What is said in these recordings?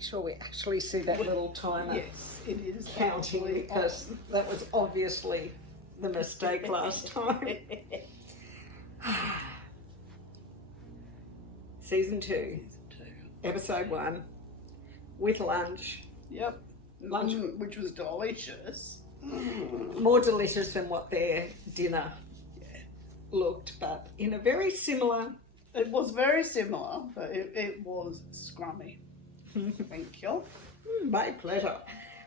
make sure we actually see that little timer. Yes, it is Counting, because that was obviously the mistake last time. Season 2, episode 1, with lunch. Yep, Lunch, which was delicious. more delicious than what their dinner looked, but in a very similar. It was very similar, but it was scrummy. Thank you. My pleasure.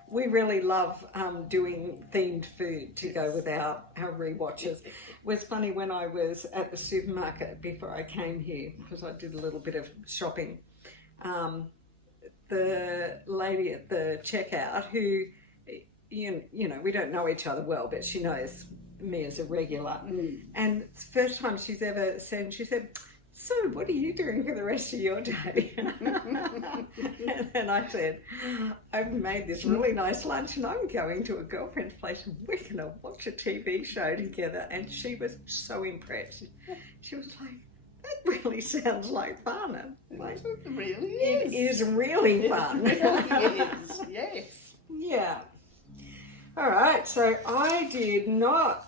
We really love doing themed food to go with our rewatches. It was funny when I was at the supermarket before I came here, because I did a little bit of shopping. The lady at the checkout, who, you know, we don't know each other well, but she knows me as a regular. And it's the first time she's ever said, she said, "So what are you doing for the rest of your day?" And I said, "I've made this really nice lunch and I'm going to a girlfriend's place and we're going to watch a TV show together." And she was so impressed. She was like, "That really sounds like fun." And like, It really it is. is really fun. It really is, yes. Yeah. All right, so I did not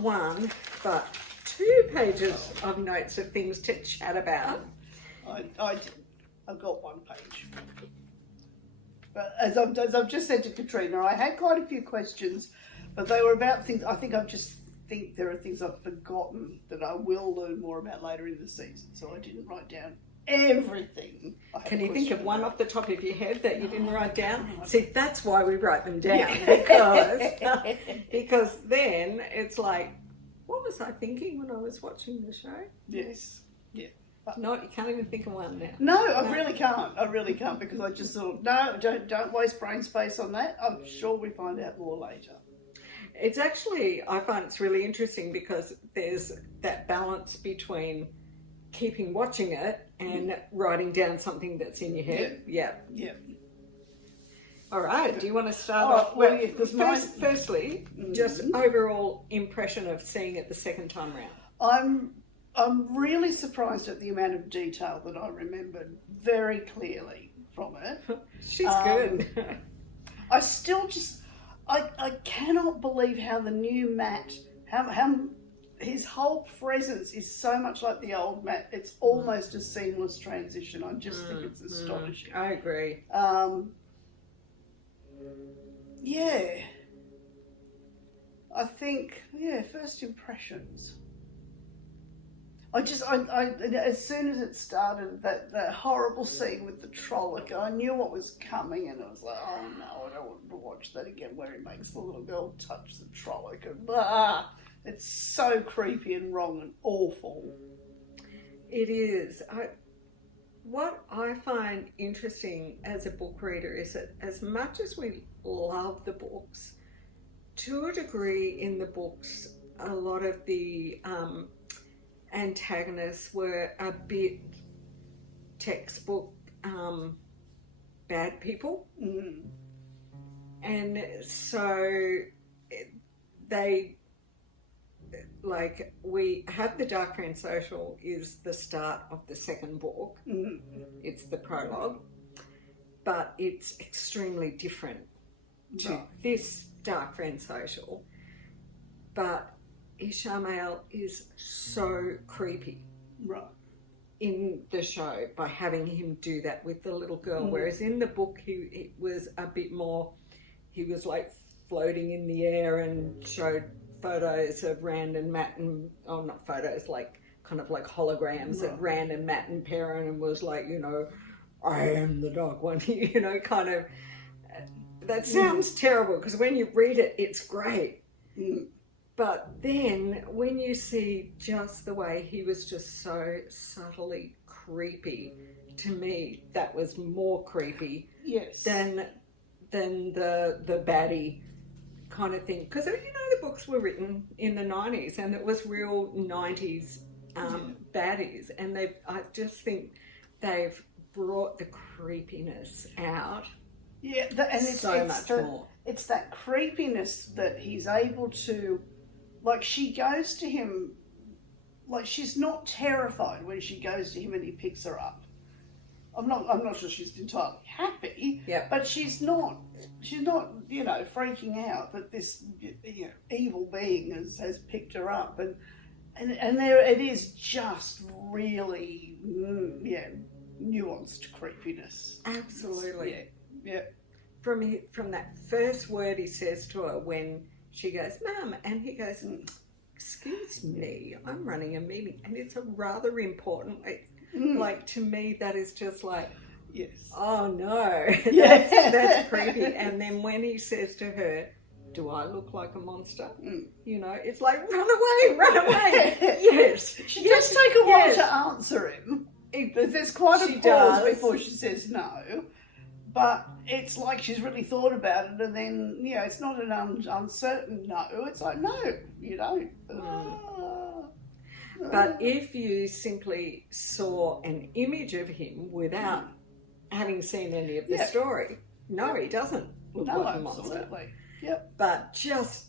one, but 2 pages of notes of things to chat about. I've got 1 page. But as I've just said to Katrina, I had quite a few questions, but they were about things. I think there are things I've forgotten that I will learn more about later in the season. So I didn't write down everything. Can you think of one off the top of your head that you didn't write down? See, that's why we write them down, because then it's like, what was I thinking when I was watching the show? Yes. Yeah. No, you can't even think of one now. No, I really can't. I really can't, because I just thought, no, don't waste brain space on that. I'm sure we find out more later. It's actually, I find it's really interesting because there's that balance between keeping watching it and writing down something that's in your head. Yeah. All right. Do you want to start off? Well, firstly, just overall impression of seeing it the second time round. I'm really surprised at the amount of detail that I remembered very clearly from it. She's good. I still just, I cannot believe how the new Matt, how his whole presence is so much like the old Matt. It's almost a seamless transition. I just think it's astonishing. I agree. Yeah. I think, first impressions. I as soon as it started, that horrible scene with the Trolloc, I knew what was coming, and I was like, oh no, I don't want to watch that again, where he makes the little girl touch the Trolloc, and it's so creepy and wrong and awful. It is. What I find interesting as a book reader is that as much as we love the books, to a degree in the books, a lot of the antagonists were a bit textbook bad people. And so we have the Dark Friend Social is the start of the second book. It's the prologue, but it's extremely different to this Dark Friend Social. But Ishmael is so creepy in the show by having him do that with the little girl, whereas in the book he was a bit more, he was like floating in the air and showed photos of Rand and Matt and, not photos, like kind of like holograms of Rand and Matt and Perrin, and was like, you know, I am the Dark One, you know, kind of. That sounds terrible, because when you read it, it's great. But then when you see just the way he was just so subtly creepy, to me, that was more creepy than the baddie kind of thing. Because, you know, the books were written in the 90s, and it was real 90s baddies. And I just think they've brought the creepiness out. Yeah, and it's much more. It's that creepiness that he's able to, like, she goes to him, like, she's not terrified when she goes to him and he picks her up. I'm not sure she's entirely happy, but she's not, you know, freaking out that this, you know, evil being has picked her up, and there it is, just really, nuanced creepiness. Absolutely. Yeah. From that first word he says to her when she goes, Mum, and he goes, excuse me, I'm running a meeting, and it's a rather important, like, to me, that is just like, yes, oh no, that's creepy. And then when he says to her, do I look like a monster? You know, it's like, run away. Yes. She does take a while to answer him. There's quite a pause before she says no. But it's like she's really thought about it, and then, you know, it's not an uncertain no. It's like, no, you don't. But if you simply saw an image of him without having seen any of the story, no, he doesn't look like a monster. Absolutely. Yep. But just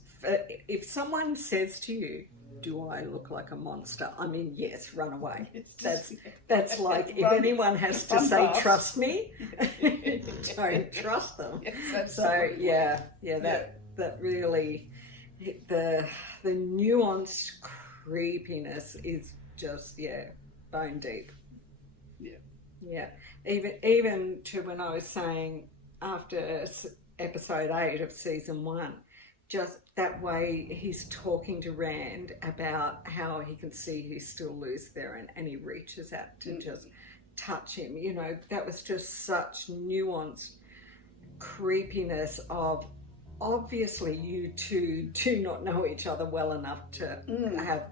if someone says to you, do I look like a monster? I mean, yes, run away. That's like, if anyone has to say, trust me, don't trust them. Yes, so that really, the nuanced creepiness is just, bone deep. Yeah. Even to when I was saying after episode 8 of season 1, just that way he's talking to Rand about how he can see he's still loose there, and he reaches out to just touch him. You know, that was just such nuanced creepiness of, obviously you two do not know each other well enough to have,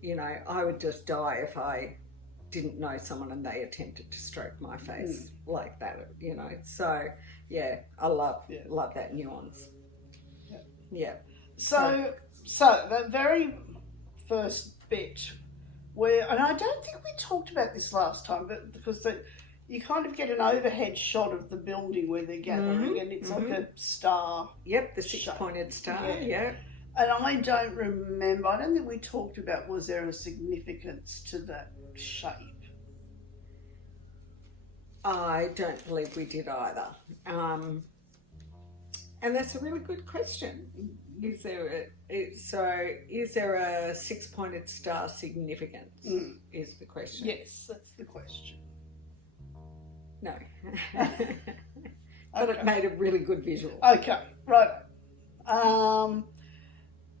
you know, I would just die if I didn't know someone and they attempted to stroke my face like that, you know. So yeah, I love that nuance. Yeah. So that very first bit where, and I don't think we talked about this last time, but because you kind of get an overhead shot of the building where they're gathering, and it's like a star. Yep, the six-pointed star. Yeah. And I don't remember. I don't think we talked about, was there a significance to that shape? I don't believe we did either. And that's a really good question. Is there a six-pointed star significance? Is the question. Yes, that's the question. No. But it made a really good visual. Okay, right.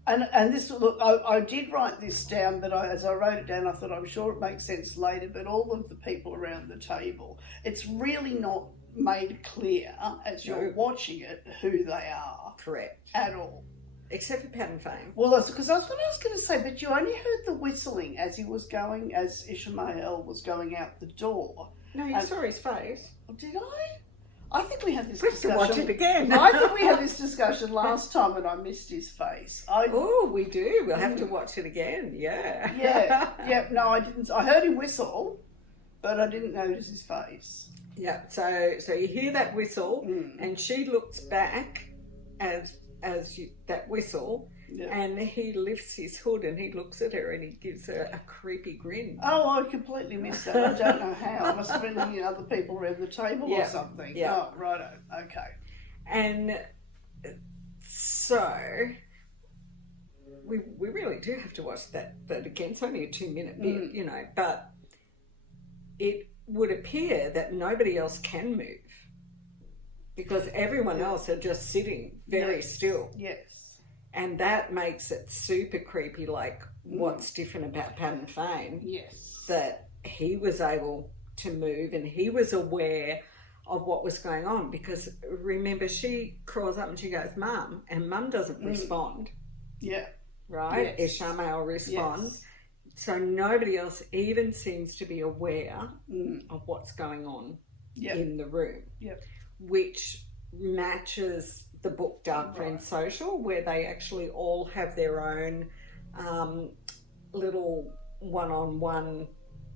And this, look, I did write this down, but as I wrote it down, I thought, I'm sure it makes sense later, but all of the people around the table, it's really not made clear as you're watching it who they are. Correct. At all. Except for Pat and Fame. Well, that's because I was going to say, but you only heard the whistling as Ishmael was going out the door. No, you saw his face. Did I? I think we had this discussion. We have to watch it again. I think we had this discussion last time and I missed his face. Oh, we do. We'll have to watch it again. Yeah. Yeah. No, I didn't. I heard him whistle, but I didn't notice his face. Yeah. So you hear that whistle, and she looks back as that whistle, and he lifts his hood and he looks at her and he gives her a creepy grin. Oh, I completely missed that. I don't know how. I must have been looking at other people around the table or something. Yeah. Oh, righto. Okay. And so we really do have to watch that again. It's only a 2-minute bit, you know, but it would appear that nobody else can move because everyone else are just sitting very still. Yes. And that makes it super creepy, like what's different about Pat and Fame. Yes. That he was able to move and he was aware of what was going on, because remember, she crawls up and she goes, Mum, and Mum doesn't respond. Yeah. Right? Yes. Ishmael responds. Yes. So nobody else even seems to be aware of what's going on in the room. Yep. Which matches the book Dark Friend Social, where they actually all have their own little one-on-one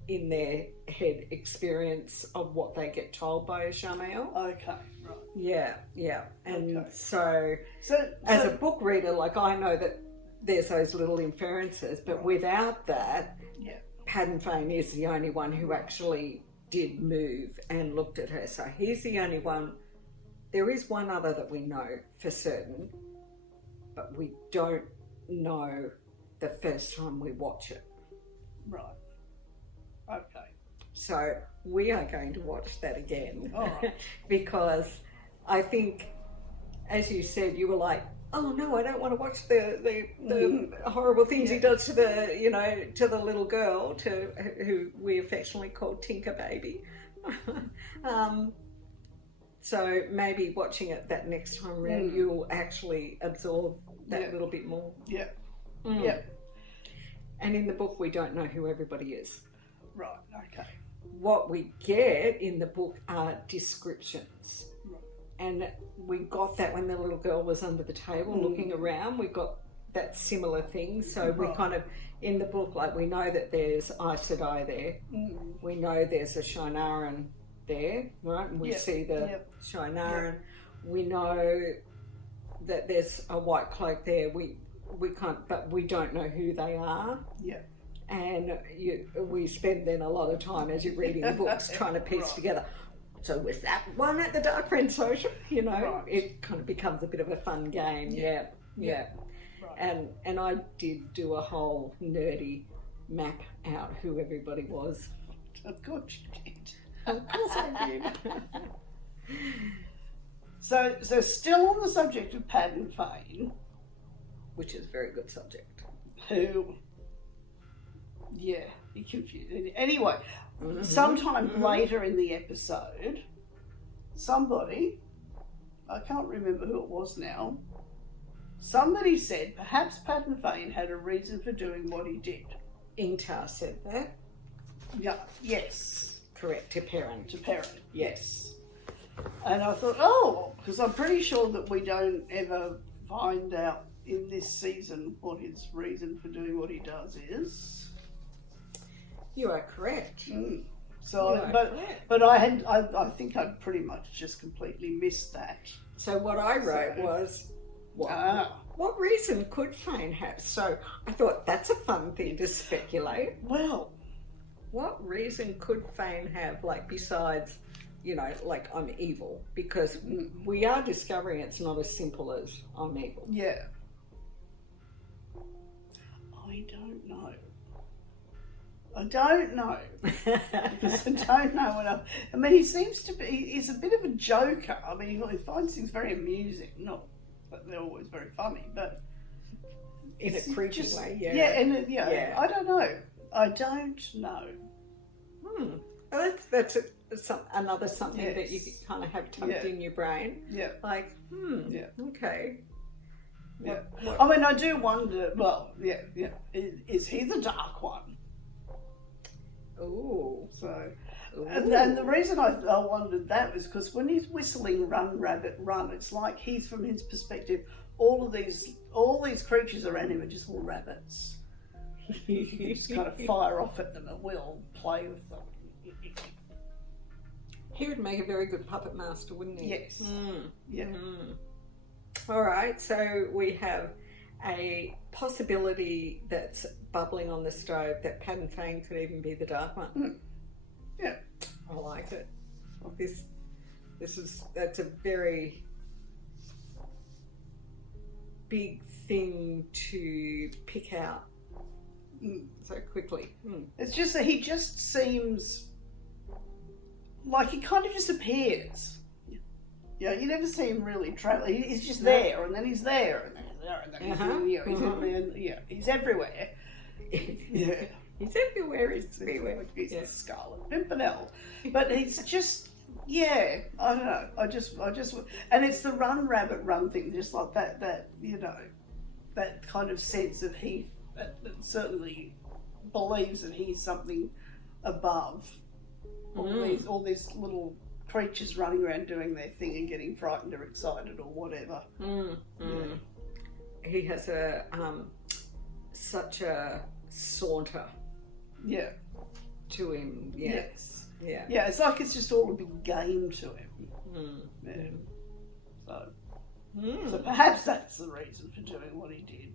in their head experience of what they get told by Ishmael. Okay, right. Yeah. And so as a book reader, like, I know that there's those little inferences, but without that, Pat and Fame is the only one who actually did move and looked at her. So he's the only one. There is one other that we know for certain, but we don't know the first time we watch it. Right. Okay. So we are going to watch that again. All right. Because I think, as you said, you were like, oh no, I don't want to watch the horrible things he does to to the little girl, who we affectionately call Tinker Baby. So maybe watching it that next time around, you'll actually absorb that little bit more. Yeah. Mm. Yeah. And in the book, we don't know who everybody is. Right. Okay. What we get in the book are descriptions. Right. And we got that when the little girl was under the table looking around. We got that similar thing. So we kind of, in the book, like, we know that there's Sedai there. We know there's a Shinaran there, right? And we see the Shinaran. We know that there's a white cloak there. We can't, but we don't know who they are. Yeah. And we spend then a lot of time as you're reading the books trying to piece together. So was that one at the Dark Friend Social? It kind of becomes a bit of a fun game. Yeah. Right. And I did do a whole nerdy map out who everybody was. Of course you did. Of course I did. So still on the subject of Padden Fane, which is a very good subject. Who, he confused. Anyway, sometime later in the episode, somebody, I can't remember who it was now, somebody said perhaps Padden Fane had a reason for doing what he did. Ingtar said that. Yeah. Yes. Correct, to Perrin. To Perrin, yes. And I thought, because I'm pretty sure that we don't ever find out in this season what his reason for doing what he does is. You are correct. So, but I think I'd pretty much just completely missed that. So what I wrote was, what reason could Fane have? So I thought that's a fun thing to speculate. Well, what reason could Fane have, like, besides, like, I'm evil? Because we are discovering it's not as simple as I'm evil. Yeah. I don't know. Because I don't know what else. I mean, he seems to be, he's a bit of a joker. I mean, he finds things very amusing. Not that they're always very funny, but in a creepy way, yeah. Yeah, I don't know. Well, that's another something that you kind of have tucked in your brain. Yeah. Like, okay. Yeah. I mean, I do wonder, is he the Dark One? Ooh. So, and the reason I wondered that was because when he's whistling "Run, Rabbit, Run," it's like he's, from his perspective, all these creatures around him are just all rabbits. You just kind of fire off at them at will, play with them. He would make a very good puppet master, wouldn't he? Yes. Yeah. All right, so we have a possibility that's bubbling on the stove that Padden Fane could even be the Dark One. Yeah. I like it. That's a very big thing to pick out so quickly. It's just that he just seems like he kind of just appears. You never see him really travel. He's just there, and then he's there, and then he's there, and then he's everywhere. Yeah. He's everywhere. He's the Scarlet Pimpernel, but he's just I don't know. I just, and it's the run rabbit run thing, just like that that kind of sense that he that certainly believes that he's something above all these little creatures running around doing their thing and getting frightened or excited or whatever. He has such a saunter to him. Yes. Yeah, it's like it's just all a big game to him. So perhaps that's the reason for doing what he did.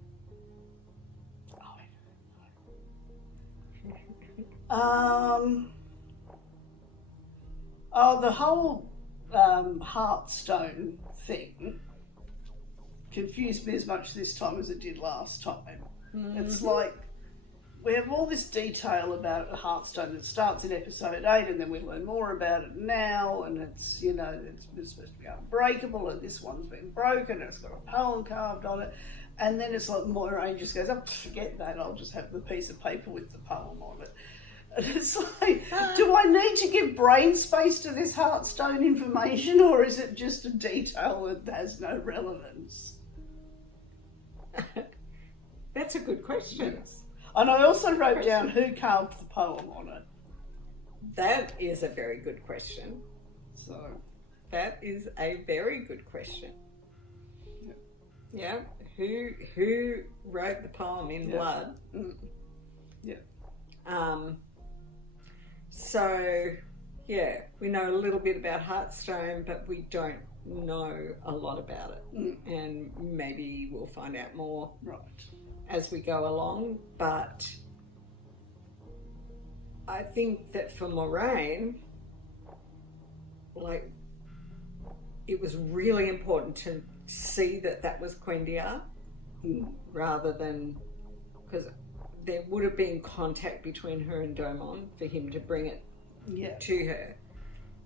Oh, the whole Heartstone thing confused me as much this time as it did last time. Mm-hmm. It's like we have all this detail about a Heartstone that starts in episode 8, and then we learn more about it now, and it's, you know, it's supposed to be unbreakable, and this one's been broken, and it's got a poem carved on it, and then it's like Moiraine just goes, oh, forget that, I'll just have the piece of paper with the poem on it. And it's like, do I need to give brain space to this Heartstone information, or is it just a detail that has no relevance? That's a good question. Yes. And I also wrote down who carved the poem on it. That is a very good question. So that is a very good question. Yeah. Who wrote the poem in blood? Mm. Yeah. So yeah, we know a little bit about Heartstone, but we don't know a lot about it. Mm. And maybe we'll find out more. Right. As we go along, but I think that for Moiraine, like, it was really important to see that that was Quendia, rather than, because there would have been contact between her and Domon for him to bring it to her,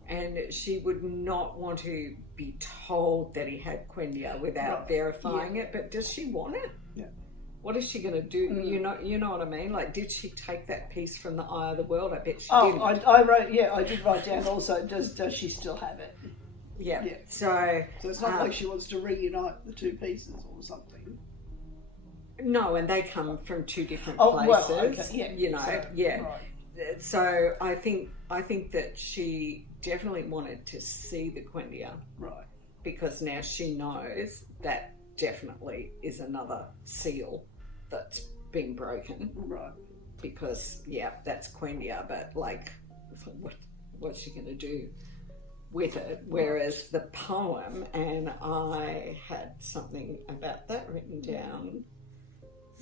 and she would not want to be told that he had Quendia without verifying it. But does she want it? Yeah. What is she going to do? Mm. You know what I mean? Like, did she take that piece from the Eye of the World? I bet she didn't. I did write down also, does she still have it? Yeah. Yeah. So it's not like she wants to reunite the two pieces or something. No, and they come from two different places. Well, okay. Yeah. You know, Right. So I think that she definitely wanted to see the Quendia. Right. Because now she knows that definitely is another seal that's been broken. Right. Because, that's Quendia, but, like, what's she going to do with it? Whereas the poem, and I had something about that written down,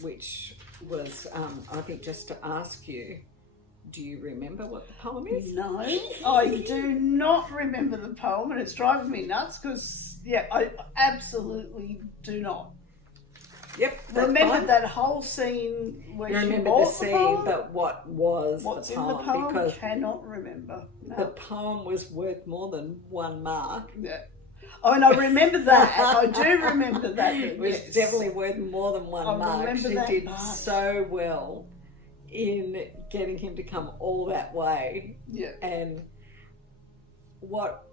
which was, I think, just to ask you, do you remember what the poem is? No, I do not remember the poem, and it's driving me nuts because, I absolutely do not. Yep. Remember that whole scene where you she remember bought the scene, poem? but what was What's the poem? in the poem? Because Cannot remember. No. the poem was worth more than 1 mark. Yeah. Oh, and I remember that. I do remember that. It was definitely worth more than 1 mark. She did part. so well in getting him to come all that way. Yeah. And what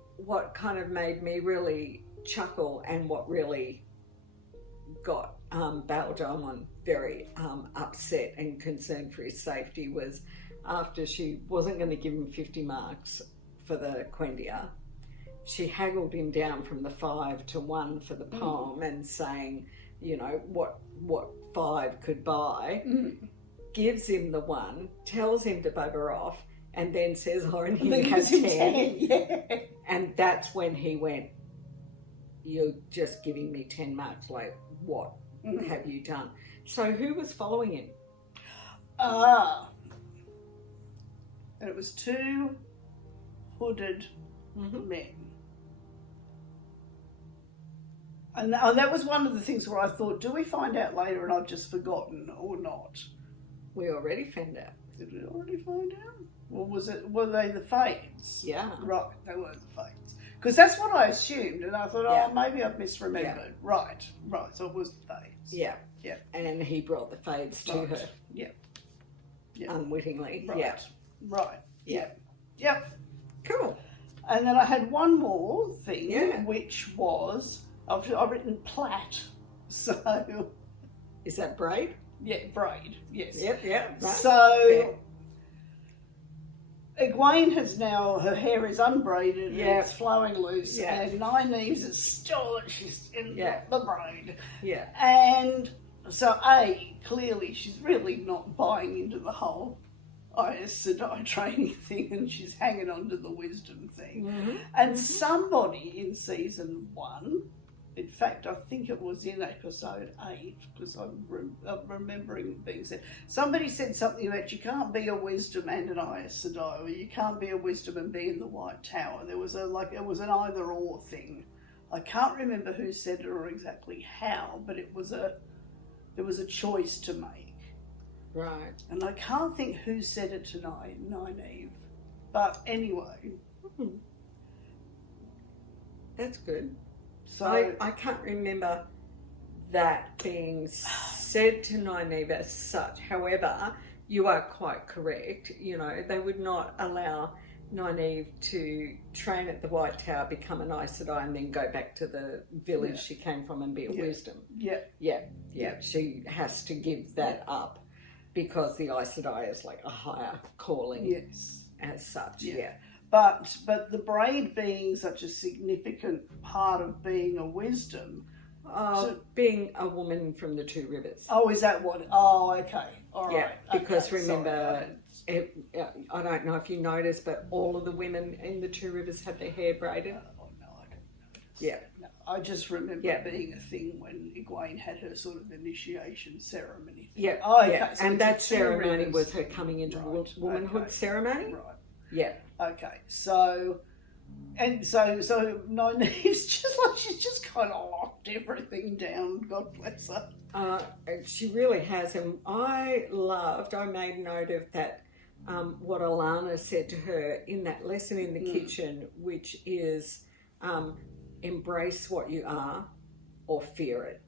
kind of made me really chuckle, and what really got Bail Domon very upset and concerned for his safety was after she wasn't going to give him 50 marks for the Quendia, she haggled him down from the 5 to 1 for the poem, and saying, you know, what 5 could buy, gives him the 1, tells him to bugger off, and then says, oh, and he has 10. Yeah. And that's when he went, you're just giving me 10 marks, like, what have you done? So who was following him? And it was 2 hooded men. And that was one of the things where I thought, do we find out later and I've just forgotten or not? We already found out. Did we already find out? Or were they the Fades? Yeah. Right, they were the Fades. Because that's what I assumed, and I thought, maybe I've misremembered. Yeah. Right, so it was the Fades. Yeah. Yeah. And he brought the Fades to her. Yeah. Unwittingly. Right. Yeah. Right. Yeah. Yep. Cool. And then I had one more thing, which was, I've written plait. So. Is that braid? Yeah, braid, yes. Yep. Right. So, Egwene has now, her hair is unbraided and it's flowing loose, and Nynaeve is still, she's in the braid. Yeah. And so, clearly she's really not buying into the whole Aes Sedai training thing, and she's hanging on to the wisdom thing. Mm-hmm. And somebody in season 1 in fact, I think it was in episode 8, because I'm remembering it being said. Somebody said something about you can't be a wisdom and an Aes Sedai, or you can't be a wisdom and be in the White Tower. There was it was an either or thing. I can't remember who said it or exactly how, but there was a choice to make. Right. And I can't think who said it to Nynaeve. But anyway. That's good. So I can't remember that being said to Nynaeve as such. However, you are quite correct. You know, they would not allow Nynaeve to train at the White Tower, become an Aes Sedai, and then go back to the village she came from and be a wisdom. Yeah. She has to give that up because the Aes Sedai is like a higher calling. Yes. As such. But the braid being such a significant part of being a wisdom. Being a woman from the Two Rivers. Oh, is that what? Oh, okay. All right. Because okay. remember, I don't know if you noticed, but all of the women in the Two Rivers had their hair braided. Oh, no, I don't know. Yeah. No, I just remember being a thing when Egwene had her sort of initiation ceremony thing. Yeah. Oh, okay. So and that ceremony was her coming into womanhood ceremony. Right. Yeah. Okay. So Nynaeve's just like, she's just kind of locked everything down. God bless her. She really has, and I made note of that, what Alana said to her in that lesson in the kitchen, which is embrace what you are or fear it.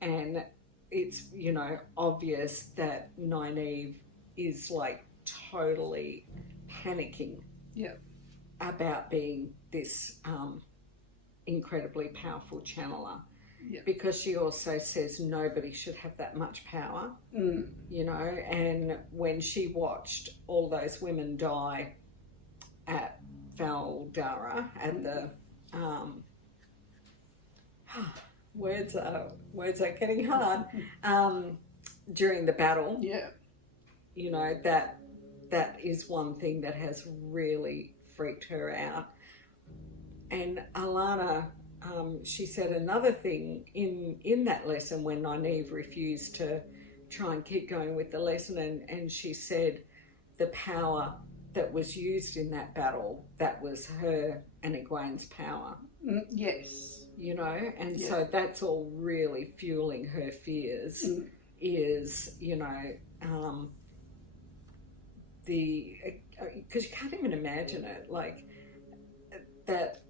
And it's, you know, obvious that Nynaeve is like totally panicking about being this incredibly powerful channeler. Because she also says nobody should have that much power, you know, and when she watched all those women die at Val Dara, at the words are getting hard, during the battle, you know, that is one thing that has really freaked her out. And Alana, she said another thing in that lesson when Nynaeve refused to try and keep going with the lesson, and she said the power that was used in that battle, that was her and Egwene's power. Yes. You know, and so that's all really fueling her fears, is, you know, because you can't even imagine it, like that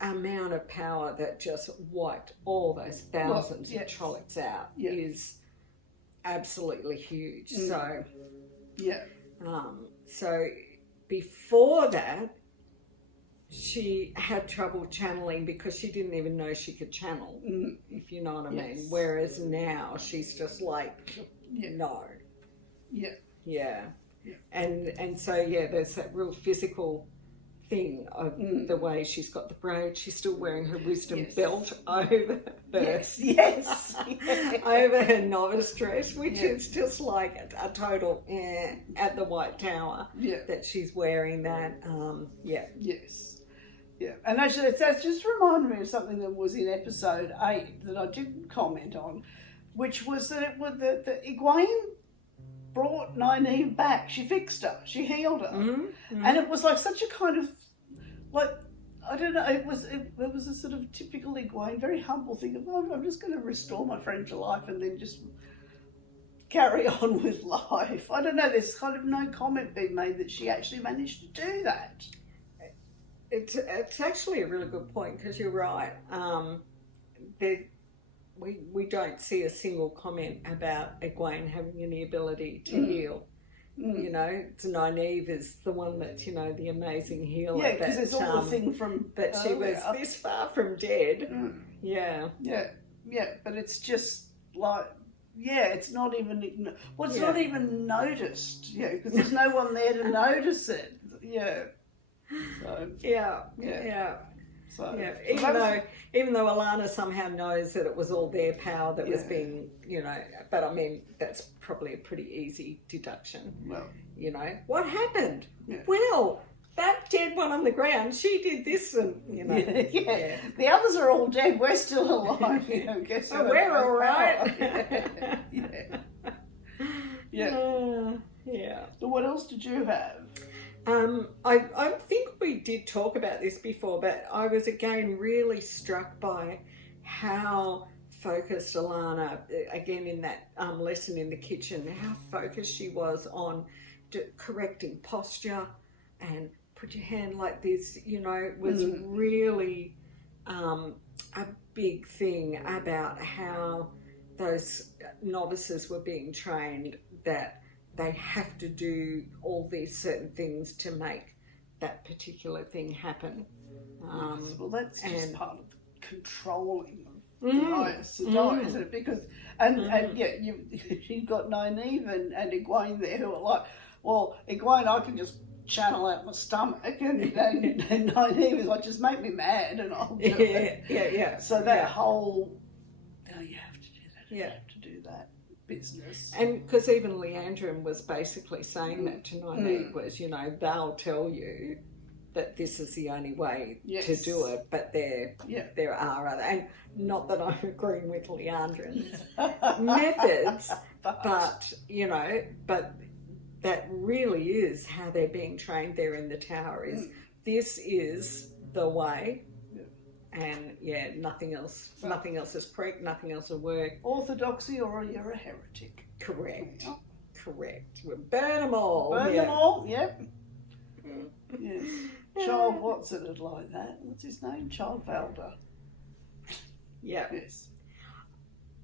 amount of power that just wiped all those thousands of Trollocs out is absolutely huge. So so before that, she had trouble channeling because she didn't even know she could channel, if you know what I mean. Whereas now she's just like, no. And so there's that real physical thing of the way she's got the braid. She's still wearing her wisdom belt over her over her novice dress, which is just like a total at the White Tower that she's wearing that. And actually that just reminded me of something that was in episode 8 that I didn't comment on, which was that that Egwene brought Nynaeve back. She fixed her. She healed her. And it was like such a kind of, like, I don't know, it was a sort of typical Egwene, very humble thing of, oh, I'm just going to restore my friend to life and then just carry on with life. I don't know, there's kind of no comment being made that she actually managed to do that. It's actually a really good point, because you're right. We don't see a single comment about Egwene having any ability to heal. You know, Nynaeve is the one that's, you know, the amazing healer. Yeah, because it's all the thing from that she was this far from dead. But it's just like, it's not even, well, it's not even noticed, because there's no one there to notice it. So, even though Alana somehow knows that it was all their power that was being, you know, but I mean, that's probably a pretty easy deduction. Well, you know, what happened? Well, that dead one on the ground, she did this, and you know. Yeah. The others are all dead. We're still alive. You know, guess Oh, we're all right. Yeah. Yeah. So what else did you have? I think we did talk about this before, but I was again really struck by how focused Alana, again in that lesson in the kitchen, how focused she was on correcting posture and put your hand like this, you know, it was really a big thing about how those novices were being trained, that they have to do all these certain things to make that particular thing happen. Well, that's just part of the controlling of Koala Sedai, isn't it? Because, and yeah, you've got Nynaeve and Egwene there who are like, well, Egwene, I can just channel out my stomach, and Nynaeve is like, just make me mad and I'll do it. Yeah. So that whole, you have to do that, you have to do that business. And because even Leandrin was basically saying that to Nynaeve was, you know, they'll tell you that this is the only way to do it, but there are other, and not that I'm agreeing with Leandrin's methods, but you know, but that really is how they're being trained there in the tower, is this is the way. And nothing else is correct, nothing else will work. Orthodoxy, or you're a heretic. Correct. We'll burn them all. Burn them all, yep. Yes. Child Watson would like that. What's his name? Child Valder. Yeah. Yes.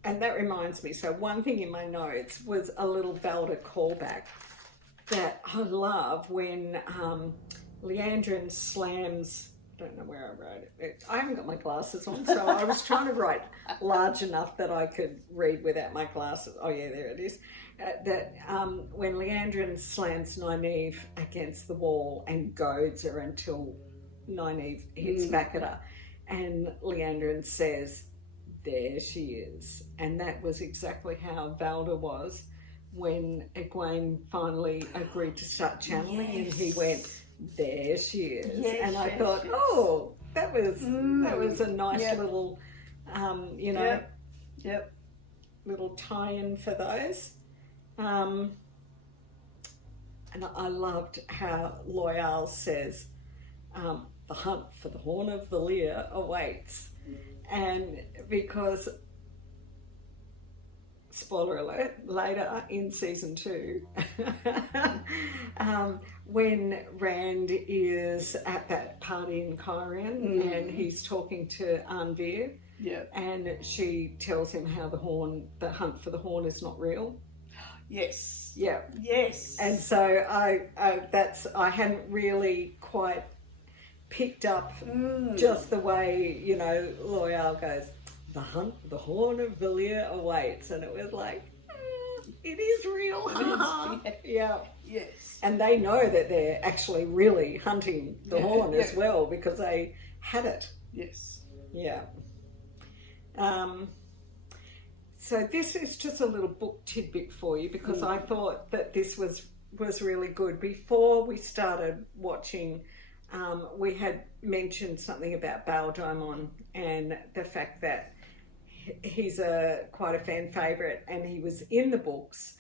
And that reminds me, so one thing in my notes was a little Valder callback that I love when Leandrin slams, I don't know where I wrote it. I haven't got my glasses on, so I was trying to write large enough that I could read without my glasses. Oh yeah, there it is. When Leandrin slams Nynaeve against the wall and goads her until Nynaeve hits back at her, and Leandrin says, "There she is," and that was exactly how Valder was when Egwene finally agreed to start channeling, and he went, "There she is," and I thought, oh, that was a nice little, you know, little tie-in for those. And I loved how Loyal says, "The hunt for the Horn of Valir awaits," and because, spoiler alert, later in season 2, when Rand is at that party in Cairn and he's talking to Arnvir, and she tells him how the hunt for the horn is not real. Yes. Yeah. Yes. And so I hadn't really quite picked up just the way, you know, Loyal goes, "The hunt, the horn of Valir awaits," and it was like, it is real. Yeah. Yes. And they know that they're actually really hunting the horn as well, because they had it. Yes. Yeah. So this is just a little book tidbit for you, because I thought that this was really good. Before we started watching, we had mentioned something about Baal Daimon and the fact that he's quite a fan favourite, and he was in the books,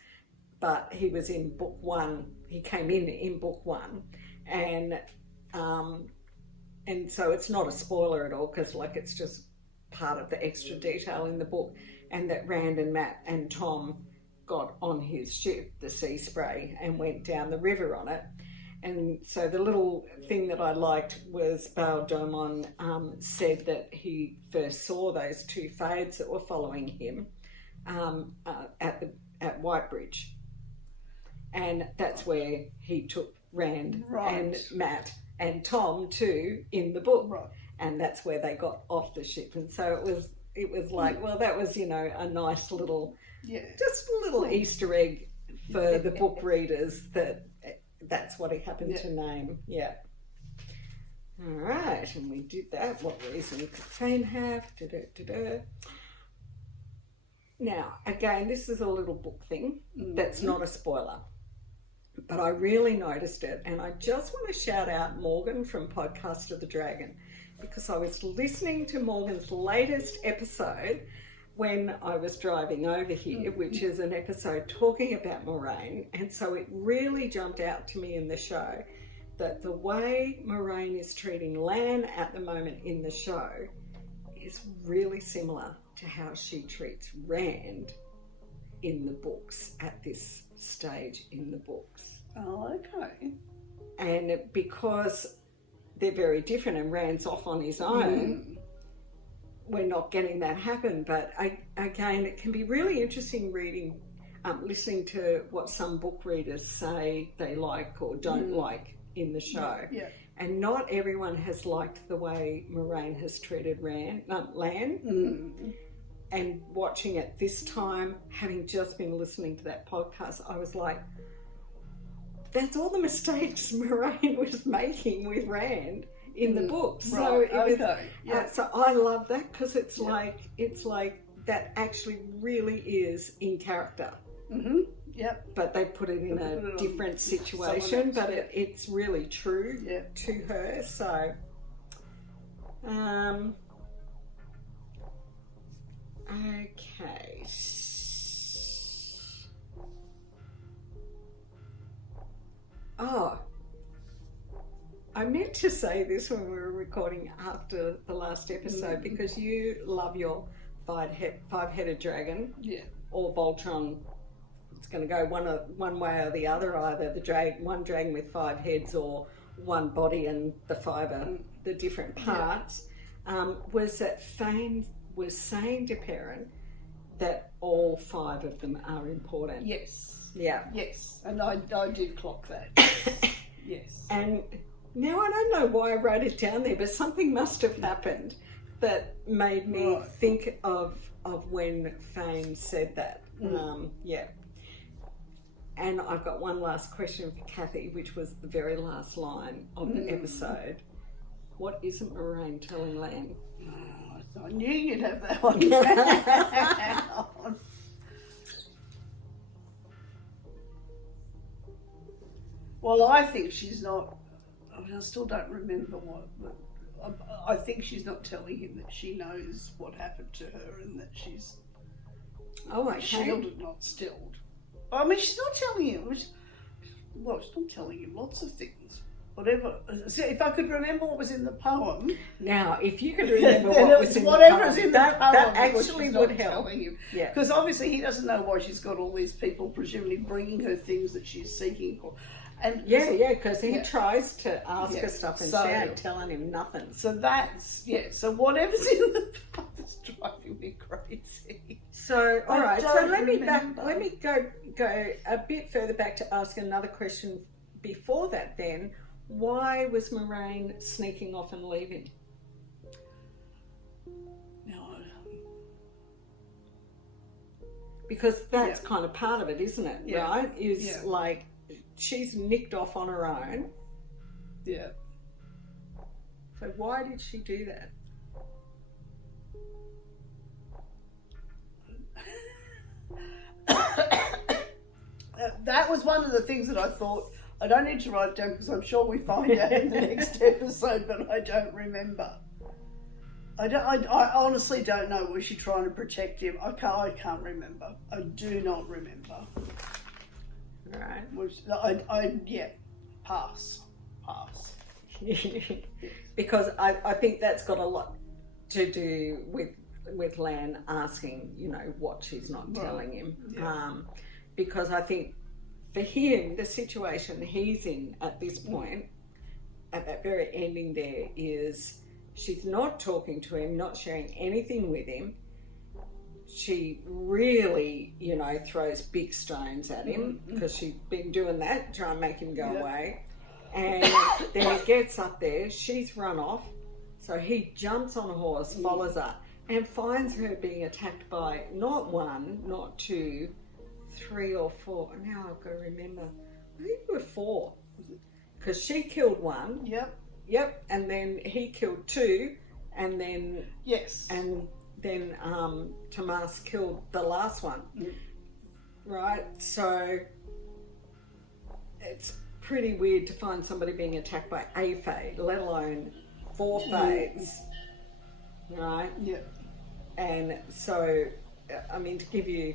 but he was in book 1. He came in book 1, and so it's not a spoiler at all, because like it's just part of the extra detail in the book, and that Rand and Matt and Tom got on his ship, the Sea Spray, and went down the river on it. And so the little thing that I liked was Baal Daimon said that he first saw those 2 fades that were following him at Whitebridge, and that's where he took Rand and Matt and Tom too in the book, and that's where they got off the ship. And so it was like, well, that was, you know, a nice little, just a little Easter egg for the book readers, that's what he happened to name. Yeah. All right, and we did that. What reason could Fame have? Now, again, this is a little book thing that's not a spoiler. but I really noticed it. And I just want to shout out Morgan from Podcast of the Dragon, because I was listening to Morgan's latest episode when I was driving over here, which is an episode talking about Moraine. And so it really jumped out to me in the show that the way Moraine is treating Lan at the moment in the show is really similar to how she treats Rand in the books at this stage in the books. Oh, okay. And because they're very different and Rand's off on his own, we're not getting that happen. But again, it can be really interesting reading, listening to what some book readers say they like or don't like in the show. Yeah. And not everyone has liked the way Moraine has treated Lan. And watching it this time, having just been listening to that podcast, I was like, that's all the mistakes Moraine was making with Rand in the book. So so I love that, because it's like that actually really is in character. Yep. But they put it in a different situation, but it's really true to her. So, okay. Oh, I meant to say this when we were recording after the last episode, because you love your five-headed dragon, or Voltron. It's going to go one way or the other, either one dragon with 5 heads or one body and the different parts. Was that Fane was saying to Perrin that all 5 of them are important. Yes. Yeah. Yes. And I did clock that. Yes. And now I don't know why I wrote it down there, but something must have happened that made me think of when Fane said that. And I've got one last question for Cathy, which was the very last line of the episode. What isn't Moraine telling Lan? I knew you'd have that one down. Well, I think she's not. I still don't remember what. But I think she's not telling him that she knows what happened to her and that she's shielded, not stilled. I mean, she's not telling him. She's not telling him lots of things. Whatever. See, if I could remember what was in the poem. Now, if you could remember what was in the poem, that actually would help. Yeah. Because obviously he doesn't know why she's got all these people presumably bringing her things that she's seeking for. And because he tries to ask her stuff and she ain't telling him nothing. So that's, so whatever's in the poem is driving me crazy. So, all right, so let me go a bit further back to ask another question before that then. Why was Moraine sneaking off and leaving? No. Because that's kind of part of it, isn't it? Yeah. Right? Is like she's nicked off on her own. Yeah. So why did she do that? That was one of the things that I thought, I don't need to write it down because I'm sure we find out in the next episode, but I don't remember. I honestly don't know. Was she trying to protect him? I can't remember. I do not remember. Right. Pass. Because I think that's got a lot to do with Lan asking, what she's not telling him. Yeah. Because I think for him, the situation he's in at this point, at that very ending there, is she's not talking to him, not sharing anything with him. She really, throws big stones at him because she's been doing that, trying to make him go away. And then he gets up there, she's run off, so he jumps on a horse, follows her, and finds her being attacked by not 1, not 2, 3 or 4. Now I've got to remember. I think there were 4. Because she killed 1. Yep. And then he killed 2. And then... Yes. And then Tomas killed the last one. Right? So... it's pretty weird to find somebody being attacked by a Fade, let alone 4 Fades, right? Yeah. And so, I mean, to give you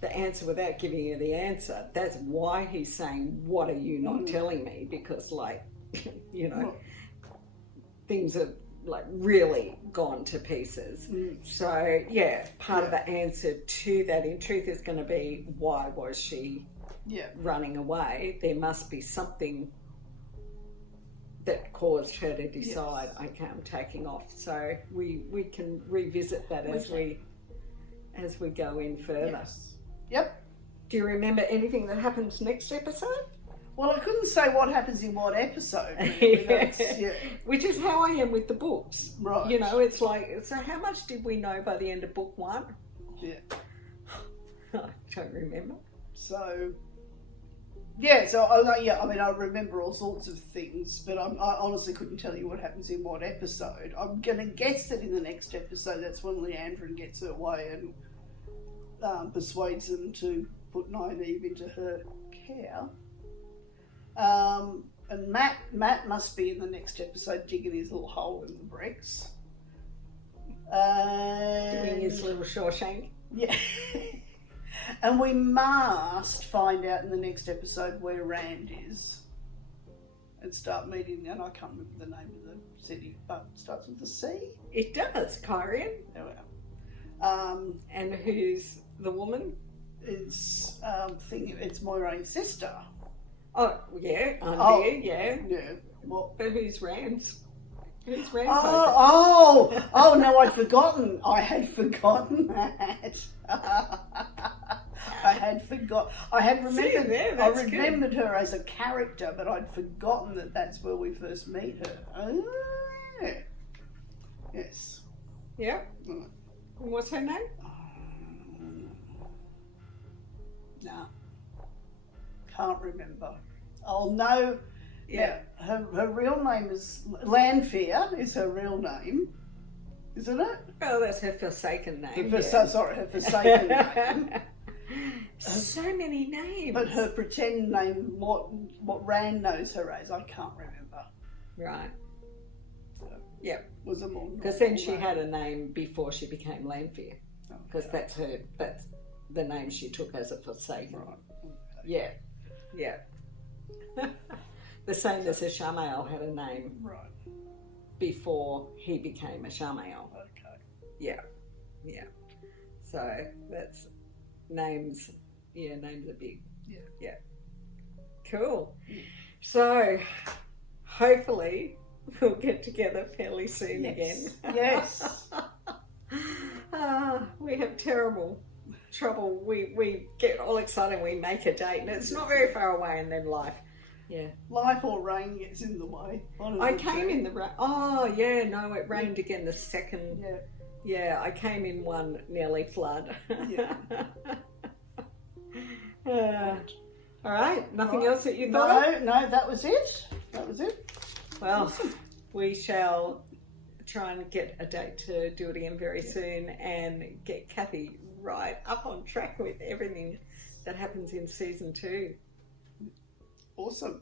the answer without giving you the answer, that's why he's saying, what are you not telling me? Because, like, you know, things have, like, really gone to pieces. So, yeah, part of the answer to that, in truth, is going to be, why was she running away? There must be something that caused her to decide, okay, I'm taking off. So we can revisit that as we go in further. Yes. Yep. Do you remember anything that happens next episode? Well, I couldn't say what happens in what episode. Really. Which is how I am with the books. Right. You know, it's like, so how much did we know by the end of book 1? Yeah. I don't remember. So, yeah, so I mean, I remember all sorts of things, but I honestly couldn't tell you what happens in what episode. I'm going to guess that in the next episode, that's when Leandrin gets her way and persuades them to put Nynaeve into her care. And Matt must be in the next episode digging his little hole in the bricks. Doing his little Shawshank. Yeah. And we must find out in the next episode where Rand is and start meeting, and I can't remember the name of the city, but it starts with the C. It does, Kyrian. There we are. And who's the woman? It's Moiraine's sister. Oh, yeah, Auntie, yeah. Yeah. What? But who's Rand's? Who's Rand's? Oh, no, I'd forgotten. I had forgotten that. I had remembered. I remembered her as a character, but I'd forgotten that that's where we first meet her. Oh, yeah. Yes. Yeah. What's her name? No. Can't remember. Oh no. Yeah. Her real name is Lanfear. Is her real name, isn't it? Oh, that's her Forsaken name. Her Forsaken name. So many names. But her pretend name, what Rand knows her as, I can't remember. Right. So, yep. Was a more because then she had a name before she became Lanfear. Because that's the name she took as a Forsaken. Right. Okay. Yeah. Yeah. The same as a Shamael had a name before he became a Shamael. Okay. Yeah. Yeah. So that's names. Yeah, names are big. Yeah. Yeah. Cool. So hopefully we'll get together fairly soon again. Yes. We have terrible trouble. We get all excited and we make a date and it's not very far away, and then life. Yeah. Life or rain gets in the way. I came in the rain. Oh, yeah, no, it rained again the second. Yeah. Yeah, I came in one nearly flood. Yeah. All right, nothing else that you thought of? No, that was it. Well, we shall try and get a date to do it again very soon and get Cathy right up on track with everything that happens in season 2. Awesome.